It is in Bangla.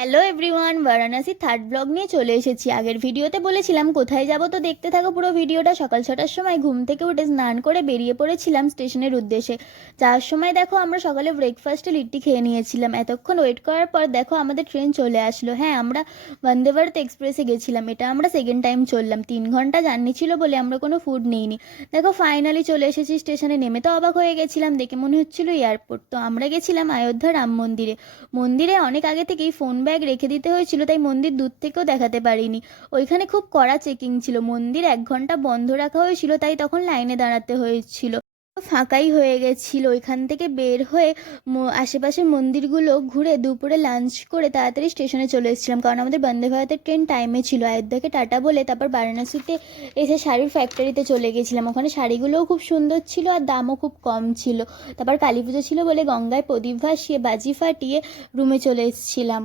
Hello everyone, Varanasi third blog নিয়ে চলে এসেছি। আগের ভিডিওতে বলেছিলাম কোথায় যাব, তো দেখতে থাকো পুরো ভিডিওটা। সকাল 6টার সময় ঘুম থেকে উঠে স্নান করে বেরিয়ে পড়েছিলাম স্টেশনের উদ্দেশ্যে। যাওয়ার সময় দেখো আমরা সকালে ব্রেকফাস্টে লিট্টি খেয়ে নিয়েছিলাম। এতক্ষণ ওয়েট করার পর দেখো আমাদের ট্রেন চলে আসলো। হ্যাঁ, আমরা বন্দে ভারত এক্সপ্রেসে গেছিলাম। এটা আমরা সেকেন্ড টাইম চললাম। 3 ঘন্টা জার্নি ছিল বলে আমরা কোনো ফুড নিইনি। দেখো ফাইনালি চলে এসেছি স্টেশনে। নেমে তো অবাক হয়ে গেছিলাম, দেখে মনে হচ্ছিল এয়ারপোর্ট। তো আমরা গেছিলাম অযোধ্যা রাম মন্দিরে। মন্দিরে অনেক আগে থেকেই ফোন ব্যাগ রেখে দিতে হয়েছিল, তাই মন্দির দূর থেকেও দেখাতে পারিনি। ওইখানে খুব কড়া চেকিং ছিল। মন্দির 1 ঘন্টা বন্ধ রাখা হয়েছিল, তাই তখন লাইনে দাঁড়াতে হয়েছিল। ফাঁকাই হয়ে গেছিল। ওইখান থেকে বের হয়ে আশেপাশের মন্দিরগুলো ঘুরে দুপুরে লাঞ্চ করে তাড়াতাড়ি স্টেশনে চলে এসেছিলাম, কারণ আমাদের বন্দে ভারতের ট্রেন টাইমে ছিল। অযোধ্যাকে টাটা বলে তারপর বারাণসীতে এসে শাড়ির ফ্যাক্টরিতে চলে গেছিলাম। ওখানে শাড়িগুলোও খুব সুন্দর ছিল আর দামও খুব কম ছিল। তারপর কালী পুজো ছিল বলে গঙ্গায় প্রদীপ ভাসিয়ে বাজি ফাটিয়ে রুমে চলে এসেছিলাম।